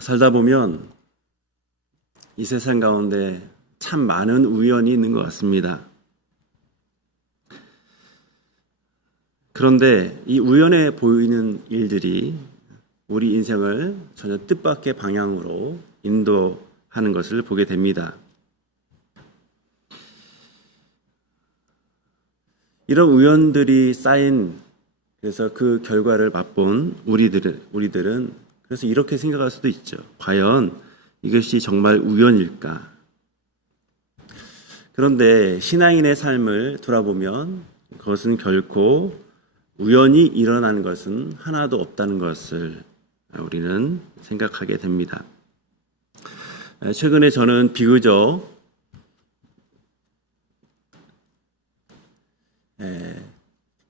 살다 보면 이 세상 가운데 참 많은 우연이 있는 것 같습니다. 그런데 이 우연해 보이는 일들이 우리 인생을 전혀 뜻밖의 방향으로 인도하는 것을 보게 됩니다. 이런 우연들이 쌓인, 그래서 그 결과를 맛본 우리들은 그래서 이렇게 생각할 수도 있죠. 과연 이것이 정말 우연일까? 그런데 신앙인의 삶을 돌아보면 그것은 결코 우연히 일어나는 것은 하나도 없다는 것을 우리는 생각하게 됩니다. 최근에 저는 비교적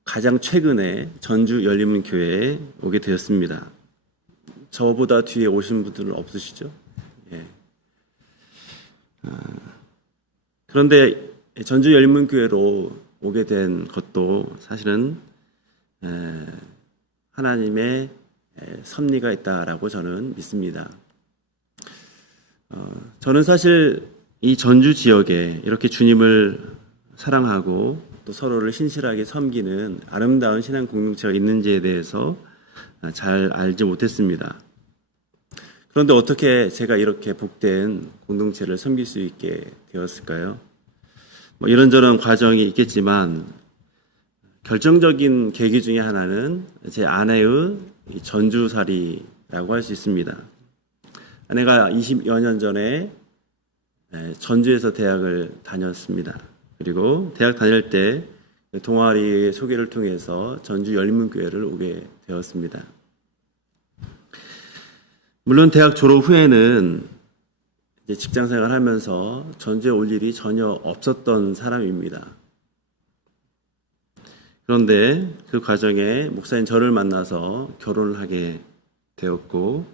가장 최근에 전주 열린문교회에 오게 되었습니다. 저보다 뒤에 오신 분들은 없으시죠? 예. 그런데 전주 열린문교회로 오게 된 것도 사실은 하나님의 섭리가 있다라고 저는 믿습니다. 저는 사실 이 전주 지역에 이렇게 주님을 사랑하고 또 서로를 신실하게 섬기는 아름다운 신앙 공동체가 있는지에 대해서 잘 알지 못했습니다. 그런데 어떻게 제가 이렇게 복된 공동체를 섬길 수 있게 되었을까요? 이런저런 과정이 있겠지만 결정적인 계기 중에 하나는 제 아내의 전주살이라고 할 수 있습니다. 아내가 20여 년 전에 전주에서 대학을 다녔습니다. 그리고 대학 다닐 때 동아리 소개를 통해서 전주 열린문교회를 오게 되었습니다. 물론 대학 졸업 후에는 이제 직장 생활을 하면서 전주에 올 일이 전혀 없었던 사람입니다. 그런데 그 과정에 목사님 저를 만나서 결혼을 하게 되었고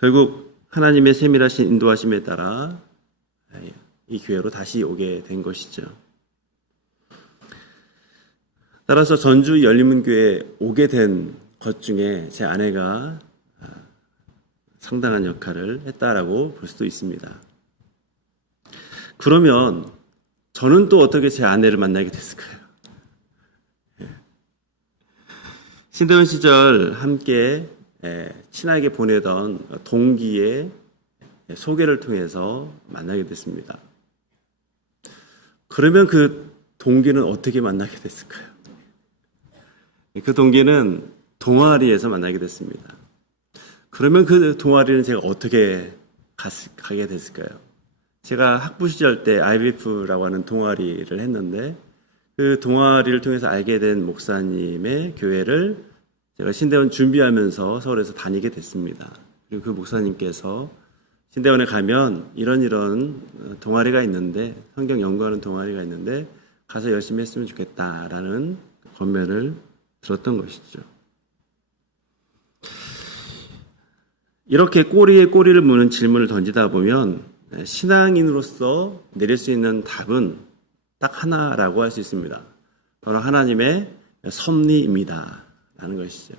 결국 하나님의 세밀하신 인도하심에 따라 이 교회로 다시 오게 된 것이죠. 따라서 전주 열린문교회에 오게 된 것 중에 제 아내가 상당한 역할을 했다라고 볼 수도 있습니다. 그러면 저는 또 어떻게 제 아내를 만나게 됐을까요? 신대원 시절 함께 친하게 보내던 동기의 소개를 통해서 만나게 됐습니다. 그러면 그 동기는 어떻게 만나게 됐을까요? 그 동기는 동아리에서 만나게 됐습니다. 그러면 그 동아리는 제가 어떻게 가게 됐을까요? 제가 학부 시절 때 IBF라고 하는 동아리를 했는데 그 동아리를 통해서 알게 된 목사님의 교회를 제가 신대원 준비하면서 서울에서 다니게 됐습니다. 그리고 그 목사님께서 신대원에 가면 이런 동아리가 있는데 성경 연구하는 동아리가 있는데 가서 열심히 했으면 좋겠다라는 권면을 들었던 것이죠. 이렇게 꼬리에 꼬리를 무는 질문을 던지다 보면 신앙인으로서 내릴 수 있는 답은 딱 하나라고 할 수 있습니다. 바로 하나님의 섭리입니다. 라는 것이죠.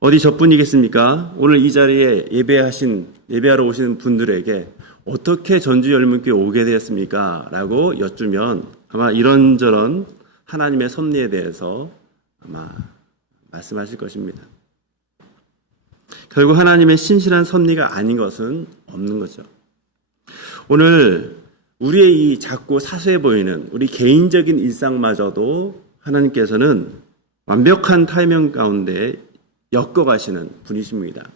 어디 저뿐이겠습니까? 오늘 이 자리에 예배하러 오신 분들에게 어떻게 전주 열린문교회에 오게 되었습니까? 라고 여쭈면 아마 이런저런 하나님의 섭리에 대해서 아마 말씀하실 것입니다. 결국 하나님의 신실한 섭리가 아닌 것은 없는 거죠. 오늘 우리의 이 작고 사소해 보이는 우리 개인적인 일상마저도 하나님께서는 완벽한 타이밍 가운데 엮어가시는 분이십니다.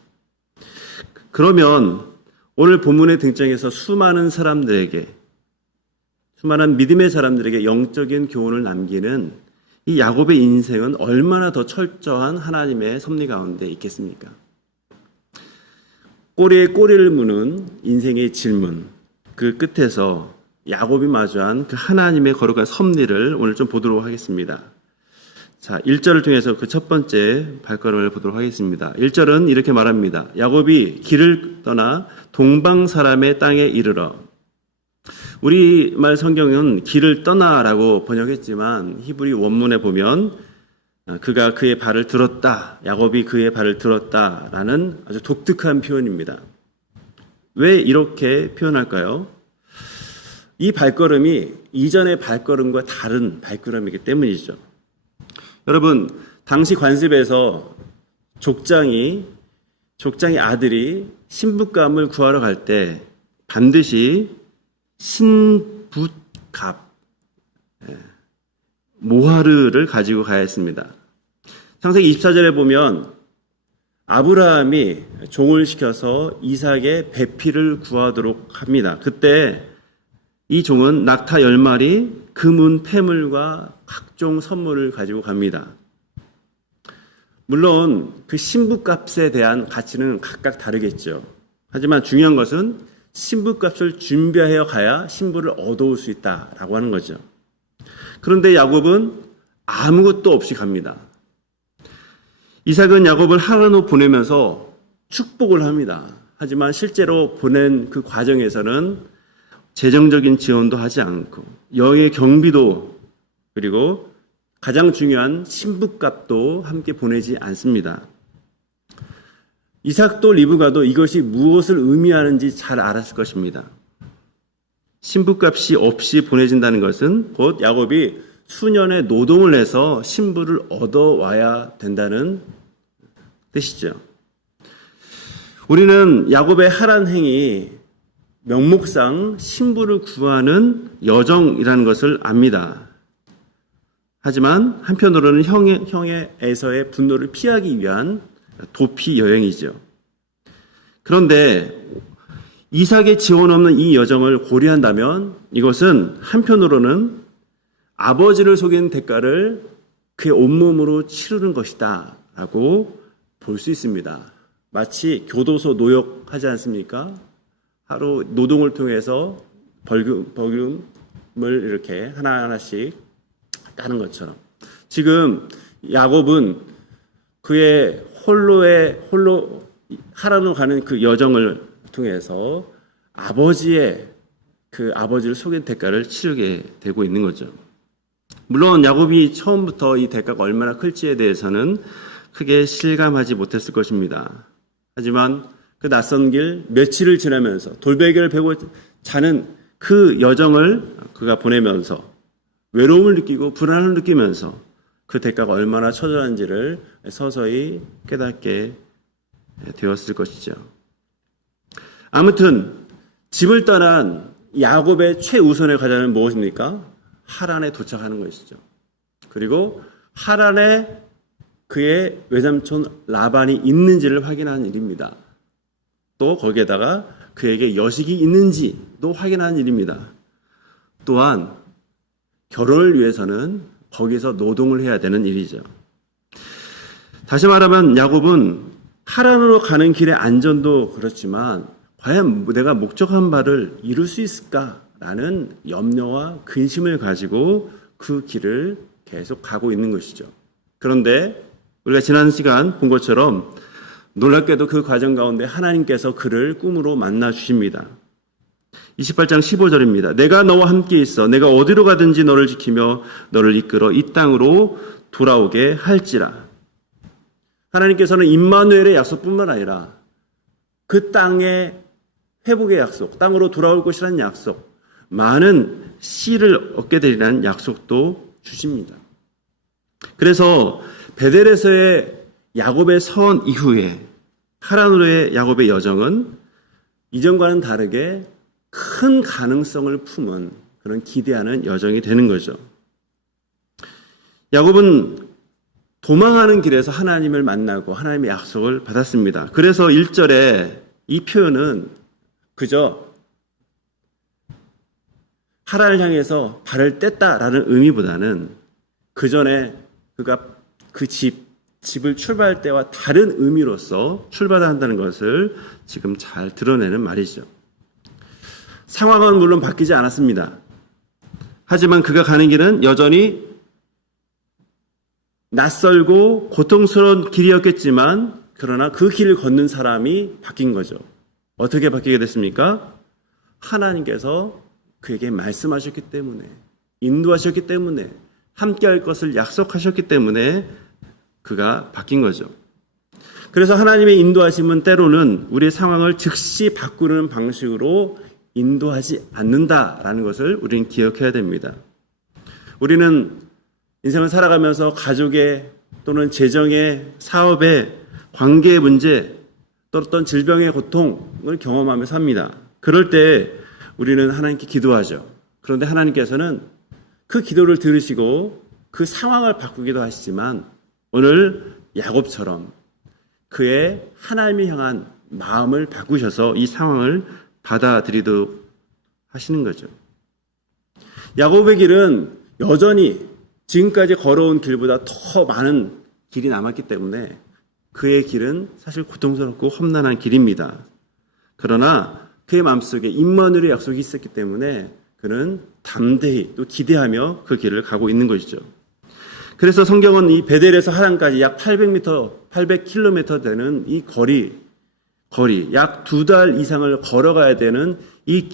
그러면 오늘 본문의 등장에서 수많은 믿음의 사람들에게 영적인 교훈을 남기는 이 야곱의 인생은 얼마나 더 철저한 하나님의 섭리 가운데 있겠습니까? 꼬리에 꼬리를 무는 인생의 질문, 그 끝에서 야곱이 마주한 그 하나님의 거룩한 섭리를 오늘 좀 보도록 하겠습니다. 자, 1절을 통해서 그 첫 번째 발걸음을 보도록 하겠습니다. 1절은 이렇게 말합니다. 야곱이 길을 떠나 동방 사람의 땅에 이르러. 우리말 성경은 길을 떠나라고 번역했지만 히브리 원문에 보면 그가 그의 발을 들었다. 야곱이 그의 발을 들었다라는 아주 독특한 표현입니다. 왜 이렇게 표현할까요? 이 발걸음이 이전의 발걸음과 다른 발걸음이기 때문이죠. 여러분, 당시 관습에서 족장이 아들이 신부감을 구하러 갈 때 반드시 신붓갑, 모하르를 가지고 가야 했습니다. 창세기 24절에 보면 아브라함이 종을 시켜서 이삭의 배필을 구하도록 합니다. 그때 이 종은 낙타 10마리, 금은 패물과 각종 선물을 가지고 갑니다. 물론 그 신부값에 대한 가치는 각각 다르겠죠. 하지만 중요한 것은 신부값을 준비하여 가야 신부를 얻어올 수 있다라고 하는 거죠. 그런데 야곱은 아무것도 없이 갑니다. 이삭은 야곱을 하란으로 보내면서 축복을 합니다. 하지만 실제로 보낸 그 과정에서는 재정적인 지원도 하지 않고 여의 경비도 그리고 가장 중요한 신부값도 함께 보내지 않습니다. 이삭도 리브가도 이것이 무엇을 의미하는지 잘 알았을 것입니다. 신부값이 없이 보내진다는 것은 곧 야곱이 수년의 노동을 해서 신부를 얻어와야 된다는 뜻이죠. 우리는 야곱의 하란 행위, 명목상 신부를 구하는 여정이라는 것을 압니다. 하지만 한편으로는 형의 에서의 분노를 피하기 위한 도피 여행이죠. 그런데 이삭의 지원 없는 이 여정을 고려한다면 이것은 한편으로는 아버지를 속인 대가를 그의 온몸으로 치르는 것이다 라고 볼 수 있습니다. 마치 교도소 노역하지 않습니까? 하루 노동을 통해서 벌금을 이렇게 하나하나씩 따는 것처럼 지금 야곱은 그의 홀로 하란으로 가는 그 여정을 통해서 아버지를 속인 대가를 치르게 되고 있는 거죠. 물론 야곱이 처음부터 이 대가가 얼마나 클지에 대해서는 크게 실감하지 못했을 것입니다. 하지만 그 낯선 길 며칠을 지나면서 돌베개를 베고 자는 그 여정을 그가 보내면서 외로움을 느끼고 불안을 느끼면서 그 대가가 얼마나 처절한지를 서서히 깨닫게 되었을 것이죠. 아무튼 집을 떠난 야곱의 최우선의 과제는 무엇입니까? 하란에 도착하는 것이죠. 그리고 하란에 그의 외삼촌 라반이 있는지를 확인하는 일입니다. 또 거기에다가 그에게 여식이 있는지도 확인하는 일입니다. 또한 결혼을 위해서는 거기서 노동을 해야 되는 일이죠. 다시 말하면 야곱은 하란으로 가는 길의 안전도 그렇지만 과연 내가 목적한 바를 이룰 수 있을까라는 염려와 근심을 가지고 그 길을 계속 가고 있는 것이죠. 그런데 우리가 지난 시간 본 것처럼 놀랍게도 그 과정 가운데 하나님께서 그를 꿈으로 만나 주십니다. 28장 15절입니다. 내가 너와 함께 있어 내가 어디로 가든지 너를 지키며 너를 이끌어 이 땅으로 돌아오게 할지라. 하나님께서는 임마누엘의 약속뿐만 아니라 그 땅의 회복의 약속, 땅으로 돌아올 것이라는 약속, 많은 씨를 얻게 되리라는 약속도 주십니다. 그래서 베델에서의 야곱의 선 이후에 하란으로의 야곱의 여정은 이전과는 다르게 큰 가능성을 품은 그런 기대하는 여정이 되는 거죠. 야곱은 도망하는 길에서 하나님을 만나고 하나님의 약속을 받았습니다. 그래서 1절에 이 표현은 그저 하란을 향해서 발을 뗐다라는 의미보다는 그 전에 그가 그 집을 출발할 때와 다른 의미로서 출발한다는 것을 지금 잘 드러내는 말이죠. 상황은 물론 바뀌지 않았습니다. 하지만 그가 가는 길은 여전히 낯설고 고통스러운 길이었겠지만 그러나 그 길을 걷는 사람이 바뀐 거죠. 어떻게 바뀌게 됐습니까? 하나님께서 그에게 말씀하셨기 때문에, 인도하셨기 때문에, 함께할 것을 약속하셨기 때문에 그가 바뀐 거죠. 그래서 하나님의 인도하심은 때로는 우리의 상황을 즉시 바꾸는 방식으로 인도하지 않는다라는 것을 우리는 기억해야 됩니다. 우리는 인생을 살아가면서 가족의 또는 재정의, 사업의, 관계의 문제, 또 어떤 질병의 고통을 경험하며 삽니다. 그럴 때 우리는 하나님께 기도하죠. 그런데 하나님께서는 그 기도를 들으시고 그 상황을 바꾸기도 하시지만 오늘 야곱처럼 그의 하나님을 향한 마음을 바꾸셔서 이 상황을 받아들이도록 하시는 거죠. 야곱의 길은 여전히 지금까지 걸어온 길보다 더 많은 길이 남았기 때문에 그의 길은 사실 고통스럽고 험난한 길입니다. 그러나 그의 마음속에 임마누엘의 약속이 있었기 때문에 그는 담대히 또 기대하며 그 길을 가고 있는 것이죠. 그래서 성경은 이 베델에서 하란까지 약 800km 되는 이 거리 약 2달 이상을 걸어가야 되는 이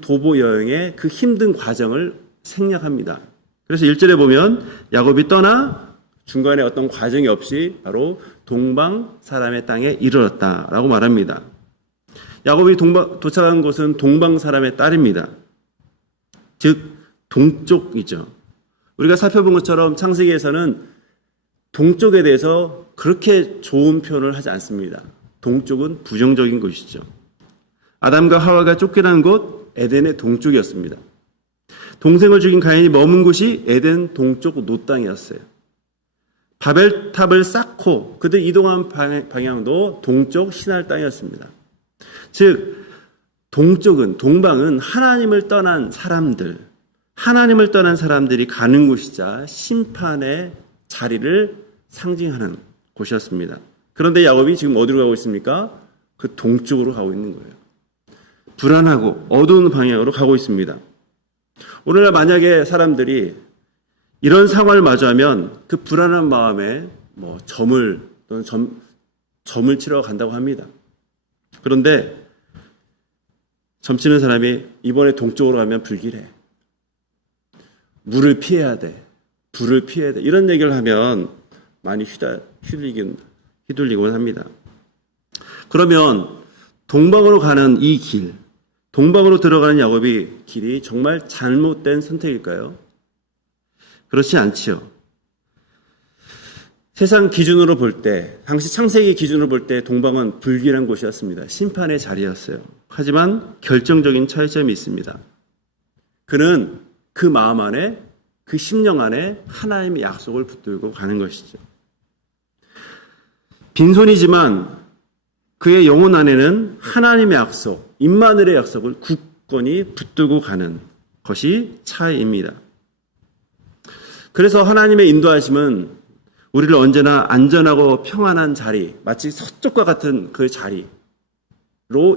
도보 여행의 그 힘든 과정을 생략합니다. 그래서 1절에 보면 야곱이 떠나 중간에 어떤 과정이 없이 바로 동방 사람의 땅에 이르렀다라고 말합니다. 야곱이 도착한 곳은 동방 사람의 딸입니다. 즉 동쪽이죠. 우리가 살펴본 것처럼 창세기에서는 동쪽에 대해서 그렇게 좋은 표현을 하지 않습니다. 동쪽은 부정적인 곳이죠. 아담과 하와가 쫓겨난 곳 에덴의 동쪽이었습니다. 동생을 죽인 가인이 머문 곳이 에덴 동쪽 노땅이었어요. 바벨탑을 쌓고 그들 이동한 방향도 동쪽 시날 땅이었습니다. 즉 동방은 하나님을 떠난 사람들이 가는 곳이자 심판의 자리를 상징하는 곳이었습니다. 그런데 야곱이 지금 어디로 가고 있습니까? 그 동쪽으로 가고 있는 거예요. 불안하고 어두운 방향으로 가고 있습니다. 오늘날 만약에 사람들이 이런 상황을 마주하면 그 불안한 마음에 점을 치러 간다고 합니다. 그런데 점치는 사람이 이번에 동쪽으로 가면 불길해. 물을 피해야 돼. 불을 피해야 돼. 이런 얘기를 하면 많이 휘둘리곤 합니다. 그러면 동방으로 가는 이 길, 동방으로 들어가는 야곱의 길이 정말 잘못된 선택일까요? 그렇지 않지요. 세상 기준으로 볼 때, 당시 창세기 기준으로 볼 때 동방은 불길한 곳이었습니다. 심판의 자리였어요. 하지만 결정적인 차이점이 있습니다. 그는 그 마음 안에, 그 심령 안에 하나님의 약속을 붙들고 가는 것이죠. 빈손이지만 그의 영혼 안에는 하나님의 약속, 임마누엘의 약속을 굳건히 붙들고 가는 것이 차이입니다. 그래서 하나님의 인도하심은 우리를 언제나 안전하고 평안한 자리, 마치 서쪽과 같은 그 자리로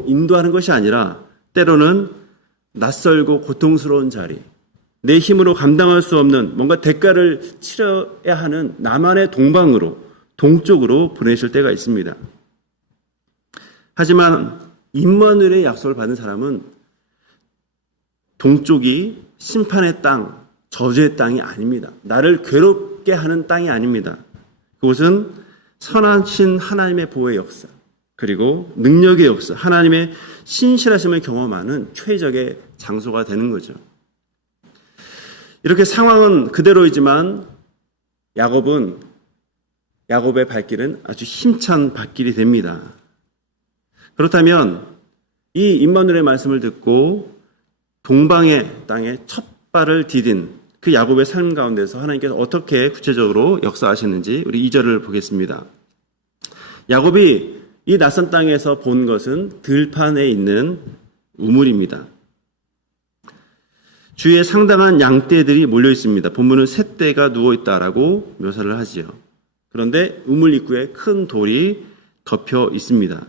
인도하는 것이 아니라 때로는 낯설고 고통스러운 자리, 내 힘으로 감당할 수 없는 뭔가 대가를 치러야 하는 나만의 동쪽으로 보내실 때가 있습니다. 하지만 임마누엘의 약속을 받은 사람은 동쪽이 심판의 땅, 저주의 땅이 아닙니다. 나를 괴롭게 하는 땅이 아닙니다. 그곳은 선하신 하나님의 보호의 역사, 그리고 능력의 역사, 하나님의 신실하심을 경험하는 최적의 장소가 되는 거죠. 이렇게 상황은 그대로이지만 야곱의 발길은 아주 힘찬 발길이 됩니다. 그렇다면 이 임마누엘의 말씀을 듣고 동방의 땅에 첫 발을 디딘 그 야곱의 삶 가운데서 하나님께서 어떻게 구체적으로 역사하시는지 우리 2절을 보겠습니다. 야곱이 이 낯선 땅에서 본 것은 들판에 있는 우물입니다. 주위에 상당한 양떼들이 몰려 있습니다. 본문은 세 떼가 누워 있다라고 묘사를 하지요. 그런데 우물 입구에 큰 돌이 덮여 있습니다.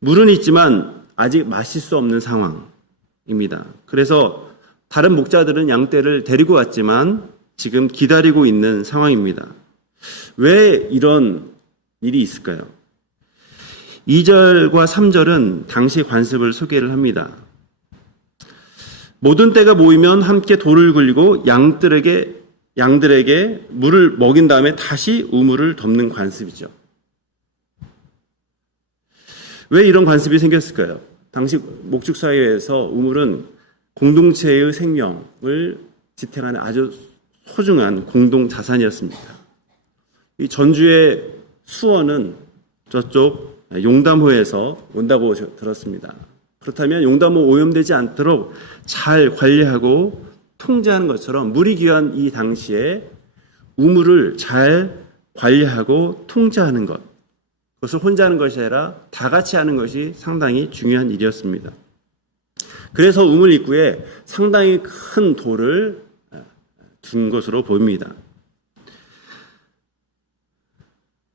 물은 있지만 아직 마실 수 없는 상황입니다. 그래서 다른 목자들은 양떼를 데리고 왔지만 지금 기다리고 있는 상황입니다. 왜 이런 일이 있을까요? 2절과 3절은 당시 관습을 소개를 합니다. 모든 떼가 모이면 함께 돌을 굴리고 양들에게 양들에게 물을 먹인 다음에 다시 우물을 덮는 관습이죠. 왜 이런 관습이 생겼을까요? 당시 목축사회에서 우물은 공동체의 생명을 지탱하는 아주 소중한 공동 자산이었습니다. 이 전주의 수원은 저쪽 용담호에서 온다고 들었습니다. 그렇다면 용담호 오염되지 않도록 잘 관리하고 통제하는 것처럼 물이 귀한 이 당시에 우물을 잘 관리하고 통제하는 것, 그것을 혼자 하는 것이 아니라 다 같이 하는 것이 상당히 중요한 일이었습니다. 그래서 우물 입구에 상당히 큰 돌을 둔 것으로 보입니다.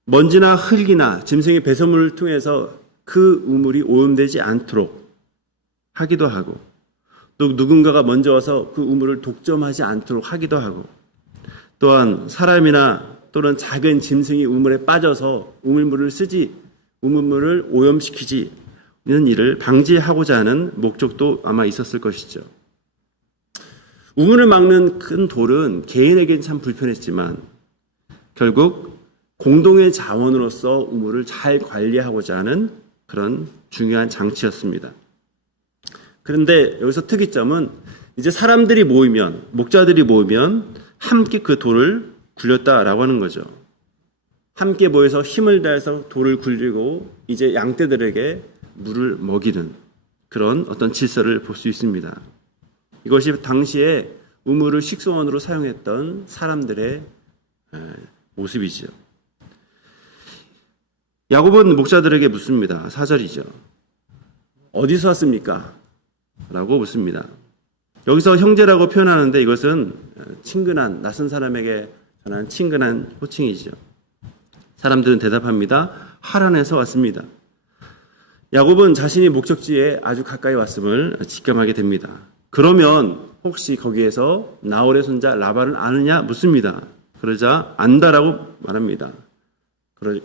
먼지나 흙이나 짐승의 배설물을 통해서 그 우물이 오염되지 않도록 하기도 하고, 또 누군가가 먼저 와서 그 우물을 독점하지 않도록 하기도 하고, 또한 사람이나 또는 작은 짐승이 우물에 빠져서 우물물을 오염시키지 않는 일을 방지하고자 하는 목적도 아마 있었을 것이죠. 우물을 막는 큰 돌은 개인에겐 참 불편했지만 결국 공동의 자원으로서 우물을 잘 관리하고자 하는 그런 중요한 장치였습니다. 그런데 여기서 특이점은 이제 사람들이 모이면, 목자들이 모이면 함께 그 돌을 굴렸다라고 하는 거죠. 함께 모여서 힘을 다해서 돌을 굴리고 이제 양떼들에게 물을 먹이는 그런 어떤 질서를 볼 수 있습니다. 이것이 당시에 우물을 식수원으로 사용했던 사람들의 모습이죠. 야곱은 목자들에게 묻습니다. 4절이죠. 어디서 왔습니까? 라고 묻습니다. 여기서 형제라고 표현하는데 이것은 친근한, 낯선 사람에게 전한 친근한 호칭이죠. 사람들은 대답합니다. 하란에서 왔습니다. 야곱은 자신이 목적지에 아주 가까이 왔음을 직감하게 됩니다. 그러면 혹시 거기에서 나홀의 손자 라반을 아느냐 묻습니다. 그러자 안다라고 말합니다.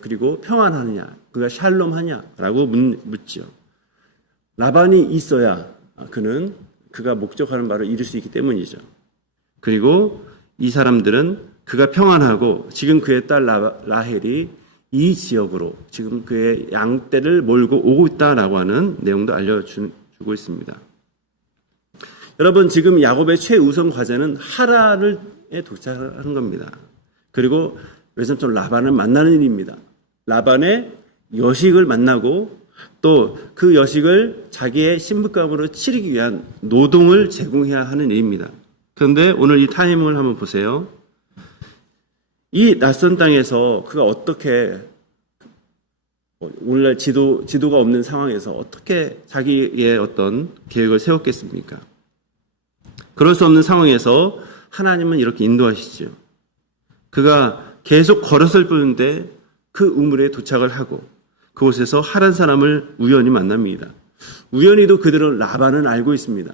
그리고 평안하느냐, 그가 샬롬하냐라고 묻죠. 라반이 있어야 그가 목적하는 바를 이룰 수 있기 때문이죠. 그리고 이 사람들은 그가 평안하고 지금 그의 딸 라헬이 이 지역으로 지금 그의 양떼를 몰고 오고 있다라고 하는 내용도 알려주고 있습니다. 여러분, 지금 야곱의 최우선 과제는 하란에 도착하는 겁니다. 그리고 외삼촌 라반을 만나는 일입니다. 라반의 여식을 만나고 또 그 여식을 자기의 신부감으로 치르기 위한 노동을 제공해야 하는 일입니다. 그런데 오늘 이 타임을 한번 보세요. 이 낯선 땅에서 그가 어떻게 오늘날 지도가 없는 상황에서 어떻게 자기의 어떤 계획을 세웠겠습니까? 그럴 수 없는 상황에서 하나님은 이렇게 인도하시죠. 그가 계속 걸었을 뿐인데 그 우물에 도착을 하고 그곳에서 하란 사람을 우연히 만납니다. 우연히도 그들은 라반을 알고 있습니다.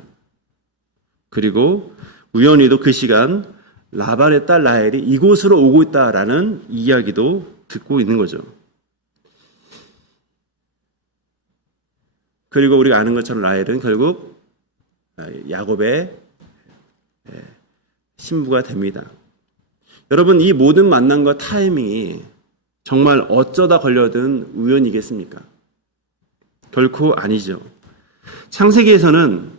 그리고 우연히도 그 시간 라반의 딸 라헬이 이곳으로 오고 있다라는 이야기도 듣고 있는 거죠. 그리고 우리가 아는 것처럼 라헬은 결국 야곱의 신부가 됩니다. 여러분, 이 모든 만남과 타이밍이 정말 어쩌다 걸려든 우연이겠습니까? 결코 아니죠. 창세기에서는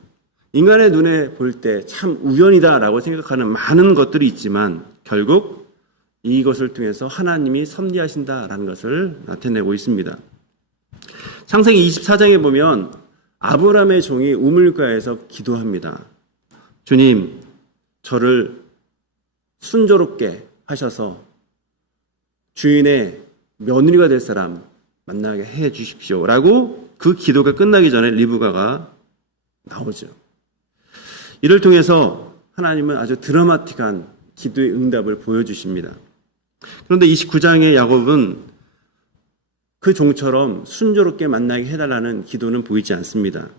인간의 눈에 볼 때 참 우연이다라고 생각하는 많은 것들이 있지만 결국 이것을 통해서 하나님이 섭리하신다라는 것을 나타내고 있습니다. 창세기 24장에 보면 아브라함의 종이 우물가에서 기도합니다. 주님, 저를 순조롭게 하셔서 주인의 며느리가 될 사람 만나게 해 주십시오 라고 그 기도가 끝나기 전에 리브가가 나오죠. 이를 통해서 하나님은 아주 드라마틱한 기도의 응답을 보여주십니다. 그런데 29장의 야곱은 그 종처럼 순조롭게 만나게 해달라는 기도는 보이지 않습니다.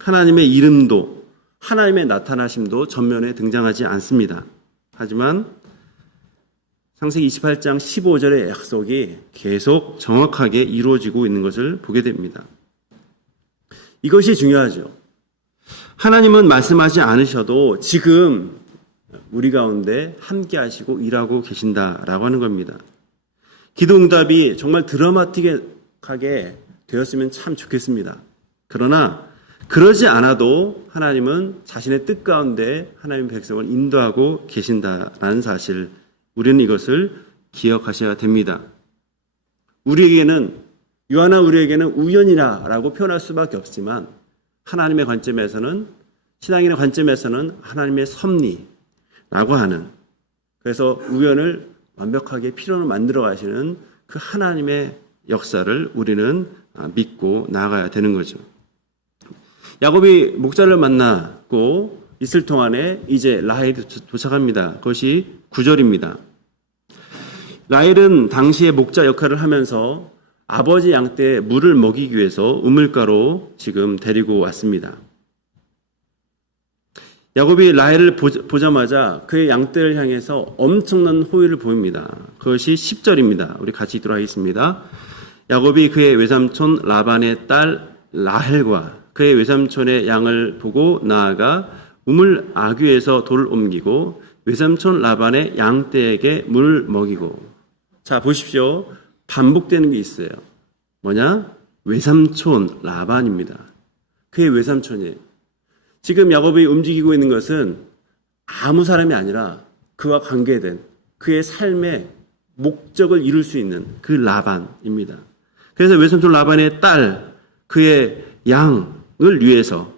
하나님의 이름도 하나님의 나타나심도 전면에 등장하지 않습니다. 하지만 창세기 28장 15절의 약속이 계속 정확하게 이루어지고 있는 것을 보게 됩니다. 이것이 중요하죠. 하나님은 말씀하지 않으셔도 지금 우리 가운데 함께 하시고 일하고 계신다라고 하는 겁니다. 기도 응답이 정말 드라마틱하게 되었으면 참 좋겠습니다. 그러나 그러지 않아도 하나님은 자신의 뜻 가운데 하나님의 백성을 인도하고 계신다라는 사실, 우리는 이것을 기억하셔야 됩니다. 유한한 우리에게는 우연이라고 표현할 수밖에 없지만 하나님의 관점에서는, 신앙인의 관점에서는 하나님의 섭리라고 하는, 그래서 우연을 완벽하게 필요로 만들어 가시는 그 하나님의 역사를 우리는 믿고 나아가야 되는 거죠. 야곱이 목자를 만나고 있을 동안에 이제 라헬이 도착합니다. 그것이 9절입니다. 라헬은 당시에 목자 역할을 하면서 아버지 양떼에 물을 먹이기 위해서 우물가로 지금 데리고 왔습니다. 야곱이 라헬을 보자마자 그의 양떼를 향해서 엄청난 호의를 보입니다. 그것이 10절입니다. 우리 같이 읽도록 하겠습니다. 야곱이 그의 외삼촌 라반의 딸 라헬과 그의 외삼촌의 양을 보고 나아가 우물 아귀에서 돌을 옮기고 외삼촌 라반의 양떼에게 물을 먹이고. 자, 보십시오. 반복되는 게 있어요. 뭐냐? 외삼촌 라반입니다. 그의 외삼촌이에요. 지금 야곱이 움직이고 있는 것은 아무 사람이 아니라 그와 관계된 그의 삶의 목적을 이룰 수 있는 그 라반입니다. 그래서 외삼촌 라반의 딸, 그의 양을 위해서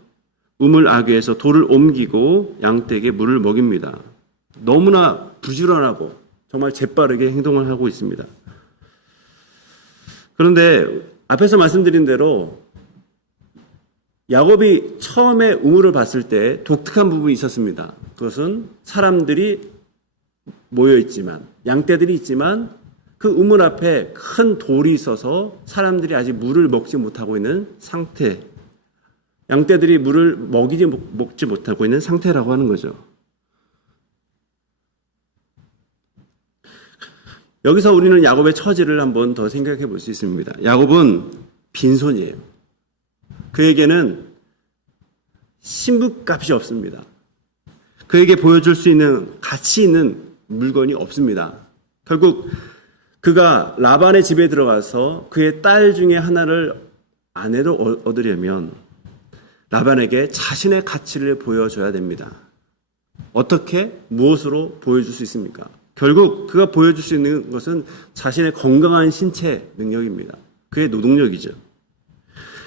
우물 아귀에서 돌을 옮기고 양떼에게 물을 먹입니다. 너무나 부지런하고 정말 재빠르게 행동을 하고 있습니다. 그런데 앞에서 말씀드린 대로 야곱이 처음에 우물을 봤을 때 독특한 부분이 있었습니다. 그것은 사람들이 모여있지만, 양떼들이 있지만 그 우물 앞에 큰 돌이 있어서 사람들이 아직 물을 먹지 못하고 있는 상태, 양떼들이 물을 먹지 못하고 있는 상태라고 하는 거죠. 여기서 우리는 야곱의 처지를 한번 더 생각해 볼 수 있습니다. 야곱은 빈손이에요. 그에게는 신부값이 없습니다. 그에게 보여줄 수 있는 가치 있는 물건이 없습니다. 결국 그가 라반의 집에 들어가서 그의 딸 중에 하나를 아내로 얻으려면 라반에게 자신의 가치를 보여줘야 됩니다. 어떻게? 무엇으로 보여줄 수 있습니까? 결국 그가 보여줄 수 있는 것은 자신의 건강한 신체 능력입니다. 그의 노동력이죠.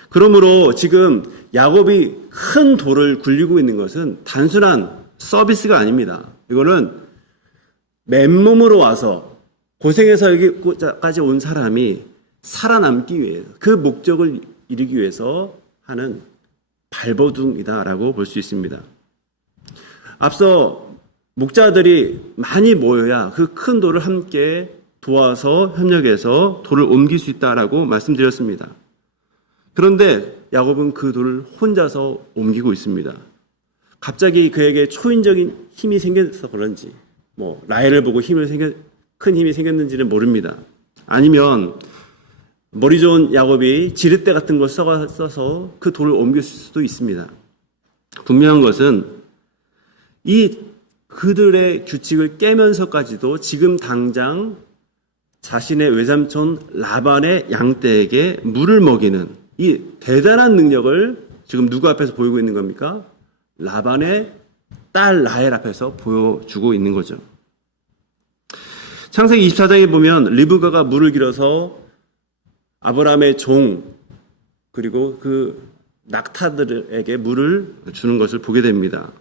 그러므로 지금 야곱이 큰 돌을 굴리고 있는 것은 단순한 서비스가 아닙니다. 이거는 맨몸으로 와서 고생해서 여기까지 온 사람이 살아남기 위해, 그 목적을 이루기 위해서 하는 발버둥이다라고 볼 수 있습니다. 앞서 목자들이 많이 모여야 그 큰 돌을 함께 도와서 협력해서 돌을 옮길 수 있다라고 말씀드렸습니다. 그런데 야곱은 그 돌을 혼자서 옮기고 있습니다. 갑자기 그에게 초인적인 힘이 생겨서 그런지, 라헬을 보고 큰 힘이 생겼는지는 모릅니다. 아니면 머리 좋은 야곱이 지렛대 같은 걸 써서 그 돌을 옮길 수도 있습니다. 분명한 것은 그들의 규칙을 깨면서까지도 지금 당장 자신의 외삼촌 라반의 양떼에게 물을 먹이는 이 대단한 능력을 지금 누구 앞에서 보이고 있는 겁니까? 라반의 딸 라헬 앞에서 보여주고 있는 거죠. 창세기 24장에 보면 리브가가 물을 길어서 아브라함의 종 그리고 그 낙타들에게 물을 주는 것을 보게 됩니다.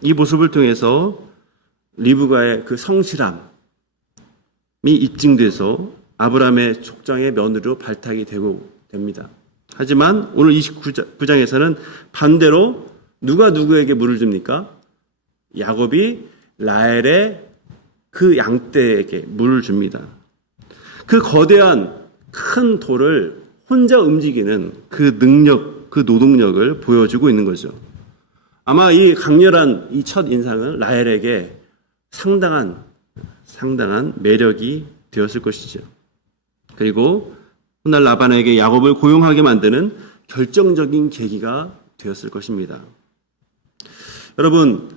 이 모습을 통해서 리브가의 그 성실함이 입증돼서 아브라함의 족장의 며느리로 발탁이 되고 됩니다. 하지만 오늘 29장에서는 반대로 누가 누구에게 물을 줍니까? 야곱이 라헬의 그 양떼에게 물을 줍니다. 그 거대한 큰 돌을 혼자 움직이는 그 능력, 그 노동력을 보여주고 있는 거죠. 아마 이 강렬한 이 첫 인상은 라헬에게 상당한 매력이 되었을 것이죠. 그리고 훗날 라반에게 야곱을 고용하게 만드는 결정적인 계기가 되었을 것입니다. 여러분,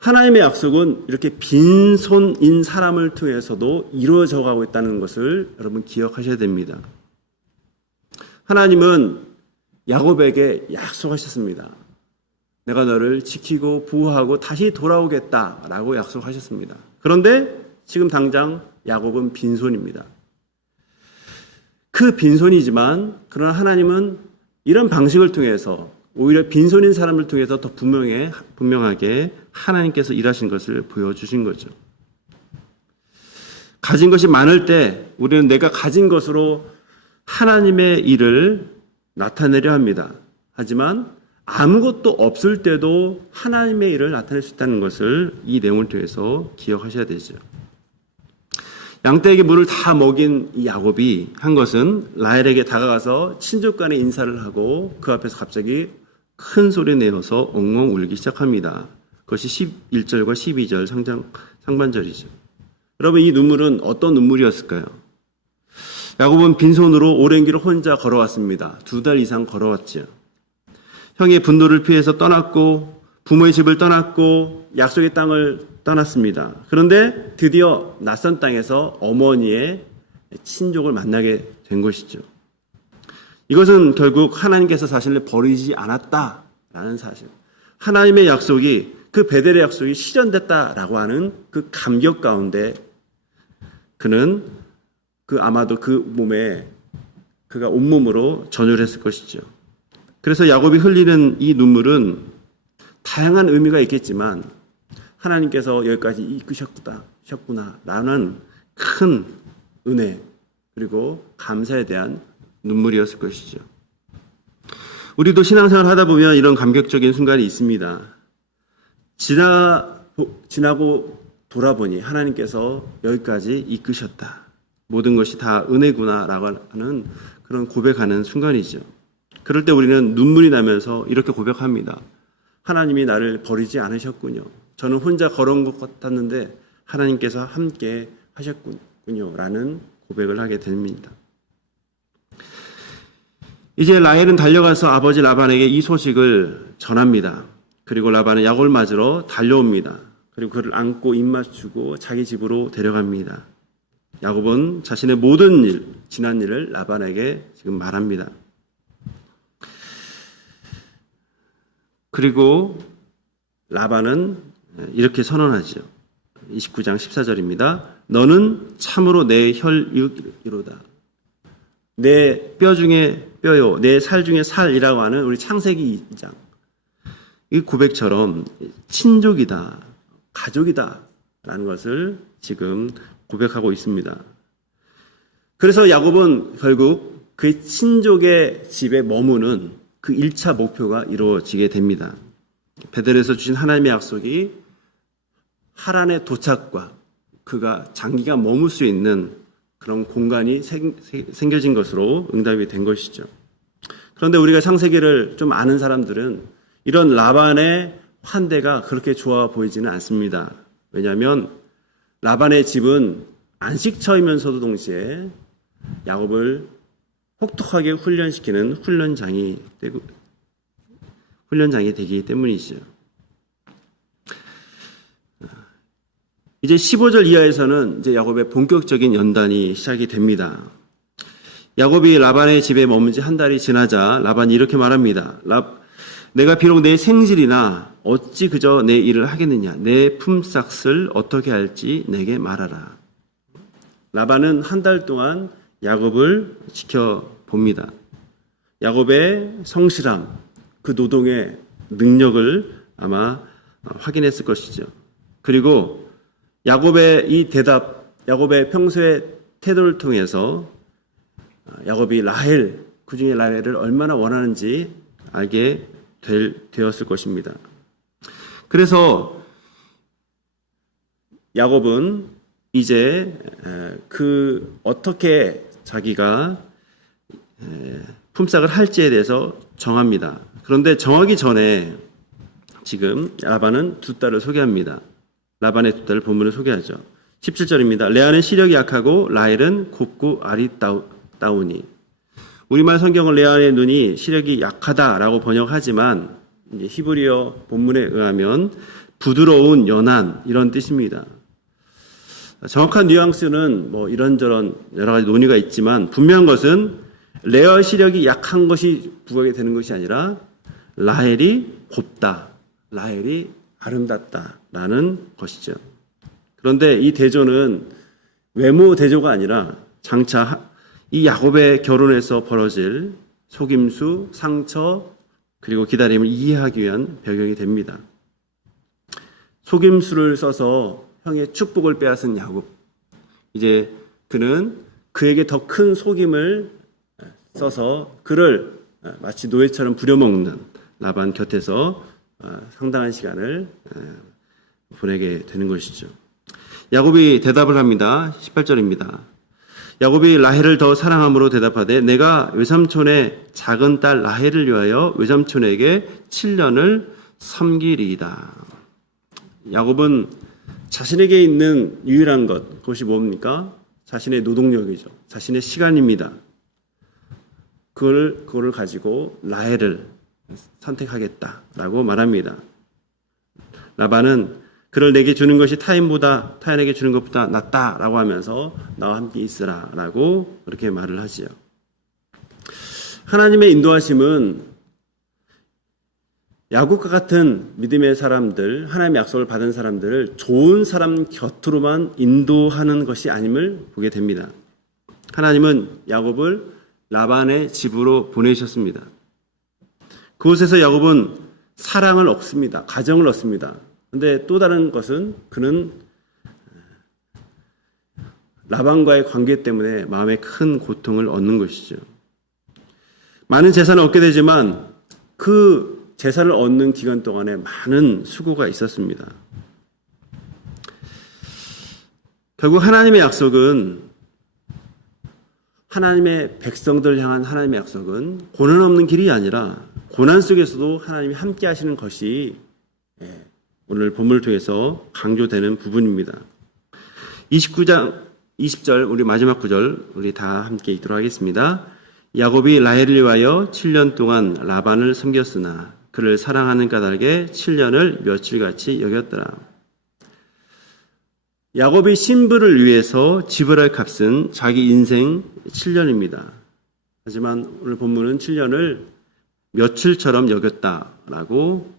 하나님의 약속은 이렇게 빈손인 사람을 통해서도 이루어져 가고 있다는 것을 여러분 기억하셔야 됩니다. 하나님은 야곱에게 약속하셨습니다. 내가 너를 지키고 보호하고 다시 돌아오겠다라고 약속하셨습니다. 그런데 지금 당장 야곱은 빈손입니다. 그 빈손이지만 그러나 하나님은 이런 방식을 통해서 오히려 빈손인 사람을 통해서 더 분명하게 하나님께서 일하신 것을 보여주신 거죠. 가진 것이 많을 때 우리는 내가 가진 것으로 하나님의 일을 나타내려 합니다. 하지만 아무것도 없을 때도 하나님의 일을 나타낼 수 있다는 것을 이 내용을 통해서 기억하셔야 되죠. 양떼에게 물을 다 먹인 이 야곱이 한 것은 라헬에게 다가가서 친족 간의 인사를 하고 그 앞에서 갑자기 큰 소리 내어서 엉엉 울기 시작합니다. 그것이 11절과 12절 상반절이죠. 여러분, 이 눈물은 어떤 눈물이었을까요? 야곱은 빈손으로 오랜 길을 혼자 걸어왔습니다. 2달 이상 걸어왔죠. 형의 분노를 피해서 떠났고 부모의 집을 떠났고 약속의 땅을 떠났습니다. 그런데 드디어 낯선 땅에서 어머니의 친족을 만나게 된 것이죠. 이것은 결국 하나님께서 자신을 버리지 않았다라는 사실. 하나님의 약속이, 그 베델의 약속이 실현됐다라고 하는 그 감격 가운데 그는 아마도 그 몸에 그가 온몸으로 전율 했을 것이죠. 그래서 야곱이 흘리는 이 눈물은 다양한 의미가 있겠지만 하나님께서 여기까지 이끄셨구나라는 큰 은혜 그리고 감사에 대한 눈물이었을 것이죠. 우리도 신앙생활 하다 보면 이런 감격적인 순간이 있습니다. 지나고 돌아보니 하나님께서 여기까지 이끄셨다. 모든 것이 다 은혜구나라고 하는 그런 고백하는 순간이죠. 그럴 때 우리는 눈물이 나면서 이렇게 고백합니다. 하나님이 나를 버리지 않으셨군요. 저는 혼자 걸어온 것 같았는데 하나님께서 함께 하셨군요. 라는 고백을 하게 됩니다. 이제 라헬은 달려가서 아버지 라반에게 이 소식을 전합니다. 그리고 라반은 야곱을 맞으러 달려옵니다. 그리고 그를 안고 입 맞추고 자기 집으로 데려갑니다. 야곱은 자신의 모든 일, 지난 일을 라반에게 지금 말합니다. 그리고 라반은 이렇게 선언하죠. 29장 14절입니다. 너는 참으로 내 혈육이로다. 내 뼈 중에 뼈요, 내 살 중에 살이라고 하는 우리 창세기 2장. 이 고백처럼 친족이다, 가족이다 라는 것을 지금 고백하고 있습니다. 그래서 야곱은 결국 그 친족의 집에 머무는 그 1차 목표가 이루어지게 됩니다. 베델에서 주신 하나님의 약속이 하란의 도착과 그가 장기간 머물 수 있는 그런 공간이 생겨진 것으로 응답이 된 것이죠. 그런데 우리가 창세기를 좀 아는 사람들은 이런 라반의 환대가 그렇게 좋아 보이지는 않습니다. 왜냐하면 라반의 집은 안식처이면서도 동시에 야곱을 혹독하게 훈련시키는 훈련장이 되기 때문이죠. 이제 15절 이하에서는 이제 야곱의 본격적인 연단이 시작이 됩니다. 야곱이 라반의 집에 머문 지 한 달이 지나자 라반이 이렇게 말합니다. 내가 비록 내 생질이나 어찌 그저 내 일을 하겠느냐. 내 품삯을 어떻게 할지 내게 말하라. 라반은 한 달 동안 야곱을 지켜봅니다. 야곱의 성실함, 그 노동의 능력을 아마 확인했을 것이죠. 그리고 야곱의 이 대답, 야곱의 평소의 태도를 통해서 야곱이 라헬, 그중에 라헬을 얼마나 원하는지 알게 되었을 것입니다. 그래서 야곱은 이제 어떻게 자기가 품삯을 할지에 대해서 정합니다. 그런데 정하기 전에 지금 라반은 두 딸을 소개합니다. 라반의 두 딸을 본문을 소개하죠. 17절입니다. 레아는 시력이 약하고 라헬은 곱고 아리따우니. 우리말 성경은 레아의 눈이 시력이 약하다라고 번역하지만 이제 히브리어 본문에 의하면 부드러운, 연한 이런 뜻입니다. 정확한 뉘앙스는 이런저런 여러 가지 논의가 있지만 분명한 것은 레아 시력이 약한 것이 부각이 되는 것이 아니라 라헬이 곱다, 라헬이 아름답다라는 것이죠. 그런데 이 대조는 외모 대조가 아니라 장차 이 야곱의 결혼에서 벌어질 속임수, 상처, 그리고 기다림을 이해하기 위한 배경이 됩니다. 속임수를 써서 형의 축복을 빼앗은 야곱. 이제 그는 그에게 더 큰 속임을 써서 그를 마치 노예처럼 부려먹는 라반 곁에서 상당한 시간을 보내게 되는 것이죠. 야곱이 대답을 합니다. 18절입니다. 야곱이 라헬을 더 사랑함으로 대답하되 내가 외삼촌의 작은 딸 라헬을 위하여 외삼촌에게 7년을 섬기리이다. 야곱은 자신에게 있는 유일한 것, 그것이 뭡니까? 자신의 노동력이죠. 자신의 시간입니다. 그거를 가지고 라헬을 선택하겠다라고 말합니다. 라반은 그를 내게 주는 것이 타인에게 주는 것보다 낫다라고 하면서 나와 함께 있으라라고 그렇게 말을 하지요. 하나님의 인도하심은 야곱과 같은 믿음의 사람들, 하나님의 약속을 받은 사람들을 좋은 사람 곁으로만 인도하는 것이 아님을 보게 됩니다. 하나님은 야곱을 라반의 집으로 보내셨습니다. 그곳에서 야곱은 사랑을 얻습니다. 가정을 얻습니다. 그런데 또 다른 것은 그는 라반과의 관계 때문에 마음에 큰 고통을 얻는 것이죠. 많은 재산을 얻게 되지만 그 재산을 얻는 기간 동안에 많은 수고가 있었습니다. 결국 하나님의 약속은 하나님의 백성들 향한 하나님의 약속은 고난 없는 길이 아니라 고난 속에서도 하나님이 함께 하시는 것이 오늘 본문을 통해서 강조되는 부분입니다. 29장 20절 우리 마지막 구절 우리 다 함께 읽도록 하겠습니다. 야곱이 라헬을 위하여 7년 동안 라반을 섬겼으나 그를 사랑하는 까닭에 7년을 며칠같이 여겼더라. 야곱이 신부를 위해서 지불할 값은 자기 인생 7년입니다. 하지만 오늘 본문은 7년을 며칠처럼 여겼다라고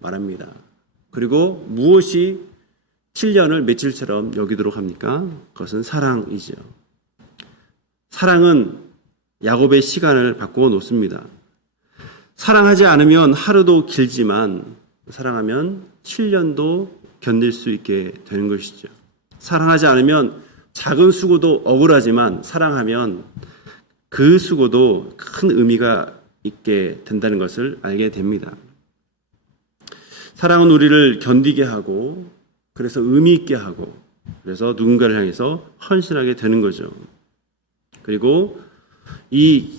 말합니다. 그리고 무엇이 7년을 며칠처럼 여기도록 합니까? 그것은 사랑이죠. 사랑은 야곱의 시간을 바꾸어 놓습니다. 사랑하지 않으면 하루도 길지만 사랑하면 7년도 견딜 수 있게 되는 것이죠. 사랑하지 않으면 작은 수고도 억울하지만 사랑하면 그 수고도 큰 의미가 있게 된다는 것을 알게 됩니다. 사랑은 우리를 견디게 하고 그래서 의미 있게 하고 그래서 누군가를 향해서 헌신하게 되는 거죠. 그리고 이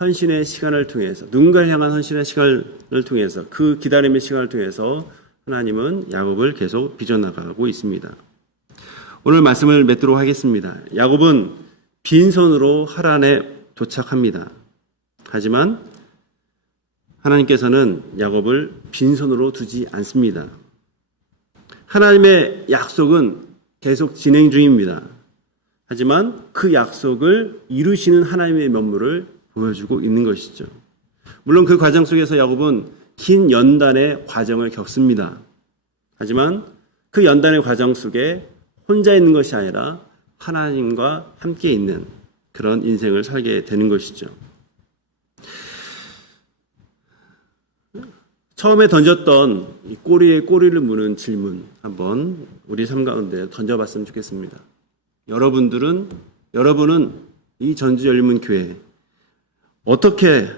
헌신의 시간을 통해서 누군가를 향한 헌신의 시간을 통해서 그 기다림의 시간을 통해서 하나님은 야곱을 계속 빚어나가고 있습니다. 오늘 말씀을 맺도록 하겠습니다. 야곱은 빈손으로 하란에 도착합니다. 하지만 하나님께서는 야곱을 빈손으로 두지 않습니다. 하나님의 약속은 계속 진행 중입니다. 하지만 그 약속을 이루시는 하나님의 면모를 보여주고 있는 것이죠. 물론 그 과정 속에서 야곱은 긴 연단의 과정을 겪습니다. 하지만 그 연단의 과정 속에 혼자 있는 것이 아니라 하나님과 함께 있는 그런 인생을 살게 되는 것이죠. 처음에 던졌던 이 꼬리에 꼬리를 무는 질문 한번 우리 삶 가운데 던져봤으면 좋겠습니다. 여러분은 이 전주열린문교회 어떻게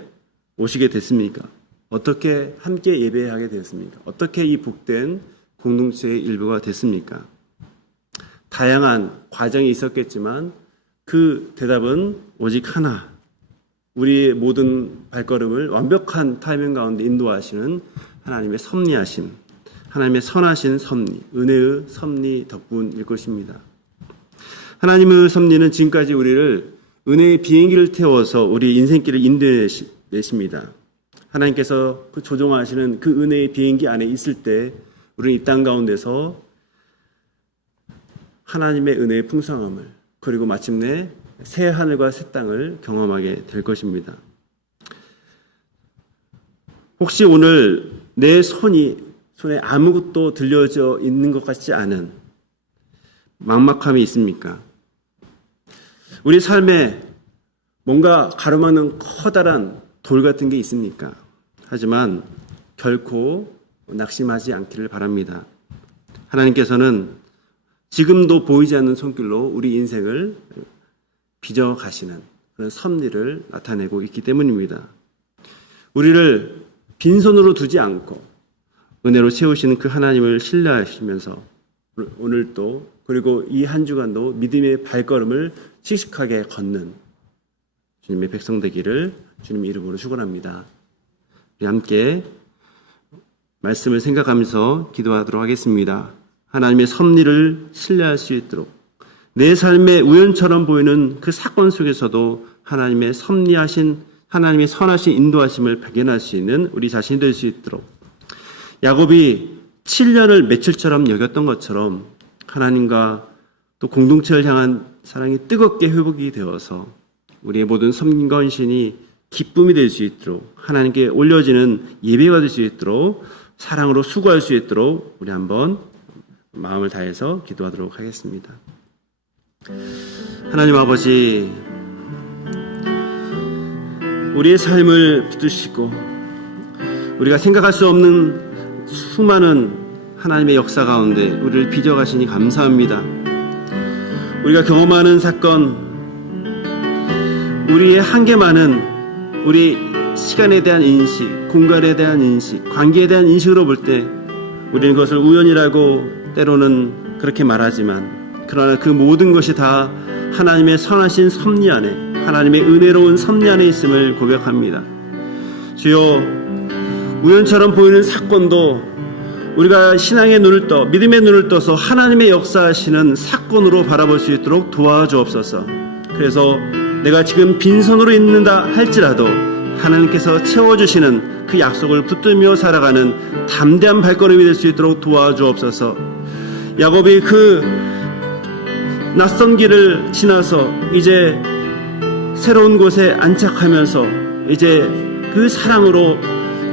오시게 됐습니까? 어떻게 함께 예배하게 되었습니까? 어떻게 이 복된 공동체의 일부가 됐습니까? 다양한 과정이 있었겠지만 그 대답은 오직 하나. 우리의 모든 발걸음을 완벽한 타이밍 가운데 인도하시는 하나님의 섭리하심, 하나님의 선하신 섭리, 은혜의 섭리 덕분일 것입니다. 하나님의 섭리는 지금까지 우리를 은혜의 비행기를 태워서 우리 인생길을 인도해 내십니다. 하나님께서 그 조종하시는 그 은혜의 비행기 안에 있을 때 우리는 이 땅 가운데서 하나님의 은혜의 풍성함을, 그리고 마침내 새 하늘과 새 땅을 경험하게 될 것입니다. 혹시 오늘 내 손에 아무것도 들려져 있는 것 같지 않은 막막함이 있습니까? 우리 삶에 뭔가 가로막는 커다란 돌 같은 게 있습니까? 하지만 결코 낙심하지 않기를 바랍니다. 하나님께서는 지금도 보이지 않는 손길로 우리 인생을 빚어가시는 그런 섭리를 나타내고 있기 때문입니다. 우리를 빈손으로 두지 않고 은혜로 채우시는 그 하나님을 신뢰하시면서 오늘도, 그리고 이 한 주간도 믿음의 발걸음을 씩씩하게 걷는 주님의 백성 되기를 주님 이름으로 축원합니다. 우리 함께 말씀을 생각하면서 기도하도록 하겠습니다. 하나님의 섭리를 신뢰할 수 있도록, 내 삶의 우연처럼 보이는 그 사건 속에서도 하나님의 섭리하신, 하나님의 선하신 인도하심을 발견할 수 있는 우리 자신이 될 수 있도록, 야곱이 7년을 며칠처럼 여겼던 것처럼 하나님과 또 공동체를 향한 사랑이 뜨겁게 회복이 되어서 우리의 모든 섬김과 헌신이 기쁨이 될 수 있도록, 하나님께 올려지는 예배가 될 수 있도록, 사랑으로 수고할 수 있도록 우리 한번 마음을 다해서 기도하도록 하겠습니다. 하나님 아버지, 우리의 삶을 붙드시고 우리가 생각할 수 없는 수많은 하나님의 역사 가운데 우리를 빚어가시니 감사합니다. 우리가 경험하는 사건, 우리의 한계만은 우리 시간에 대한 인식, 공간에 대한 인식, 관계에 대한 인식으로 볼 때 우리는 그것을 우연이라고 때로는 그렇게 말하지만, 그러나 그 모든 것이 다 하나님의 선하신 섭리 안에, 하나님의 은혜로운 섭리 안에 있음을 고백합니다. 주여, 우연처럼 보이는 사건도 우리가 신앙의 눈을 떠, 믿음의 눈을 떠서 하나님의 역사하시는 사건으로 바라볼 수 있도록 도와주옵소서. 그래서 내가 지금 빈손으로 있는다 할지라도 하나님께서 채워주시는 그 약속을 붙들며 살아가는 담대한 발걸음이 될 수 있도록 도와주옵소서. 야곱이 그 낯선 길을 지나서 이제 새로운 곳에 안착하면서 이제 그 사랑으로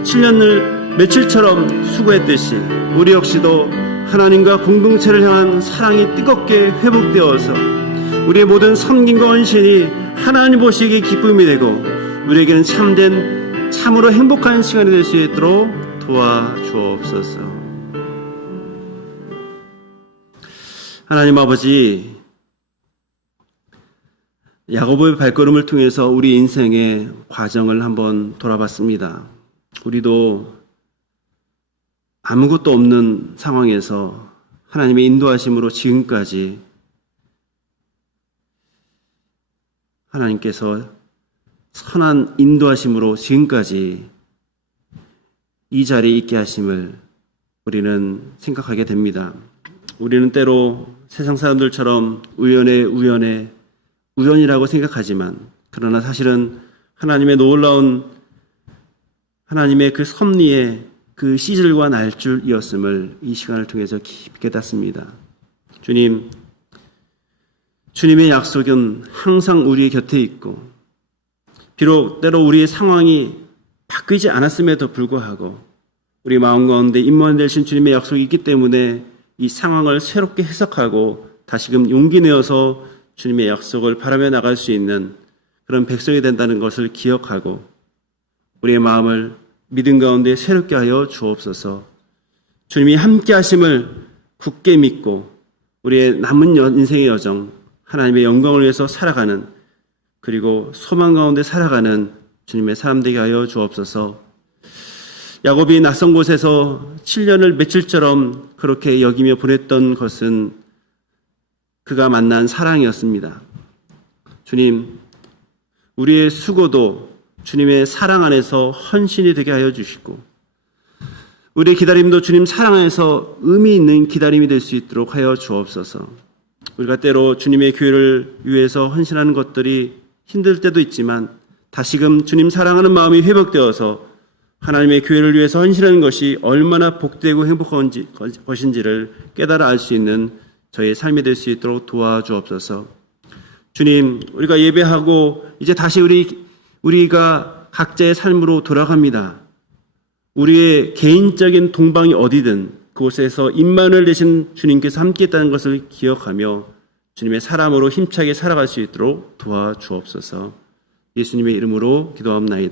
7년을 며칠처럼 수고했듯이 우리 역시도 하나님과 공동체를 향한 사랑이 뜨겁게 회복되어서 우리의 모든 섬김과 헌신이 하나님 보시기에 기쁨이 되고 우리에게는 참된, 참으로 행복한 시간이 될 수 있도록 도와주옵소서. 하나님 아버지, 야곱의 발걸음을 통해서 우리 인생의 과정을 한번 돌아봤습니다. 우리도 아무것도 없는 상황에서 하나님의 인도하심으로 지금까지 하나님께서 선한 인도하심으로 지금까지 이 자리에 있게 하심을 우리는 생각하게 됩니다. 우리는 때로 세상 사람들처럼 우연이라고 생각하지만, 그러나 사실은 하나님의 놀라운, 하나님의 그 섭리의 그 시절과 날줄이었음을 이 시간을 통해서 깊이 깨닫습니다. 주님, 주님의 약속은 항상 우리의 곁에 있고, 비록 때로 우리의 상황이 바뀌지 않았음에도 불구하고 우리 마음 가운데 임무한 되신 주님의 약속이 있기 때문에 이 상황을 새롭게 해석하고 다시금 용기 내어서 주님의 약속을 바라며 나갈 수 있는 그런 백성이 된다는 것을 기억하고 우리의 마음을 믿음 가운데 새롭게 하여 주옵소서. 주님이 함께 하심을 굳게 믿고 우리의 남은 인생의 여정, 하나님의 영광을 위해서 살아가는, 그리고 소망 가운데 살아가는 주님의 사람 되게 하여 주옵소서. 야곱이 낯선 곳에서 7년을 며칠처럼 그렇게 여기며 보냈던 것은 그가 만난 사랑이었습니다. 주님, 우리의 수고도 주님의 사랑 안에서 헌신이 되게 하여 주시고, 우리의 기다림도 주님 사랑 안에서 의미 있는 기다림이 될 수 있도록 하여 주옵소서. 우리가 때로 주님의 교회를 위해서 헌신하는 것들이 힘들 때도 있지만 다시금 주님 사랑하는 마음이 회복되어서 하나님의 교회를 위해서 헌신하는 것이 얼마나 복되고 행복한 것인지를 깨달아 알 수 있는 저의 삶이 될 수 있도록 도와주옵소서. 주님, 우리가 예배하고 이제 다시 우리가 각자의 삶으로 돌아갑니다. 우리의 개인적인 동방이 어디든 그곳에서 임마누엘 되신 주님께서 함께했다는 것을 기억하며 주님의 사람으로 힘차게 살아갈 수 있도록 도와주옵소서. 예수님의 이름으로 기도합나이다.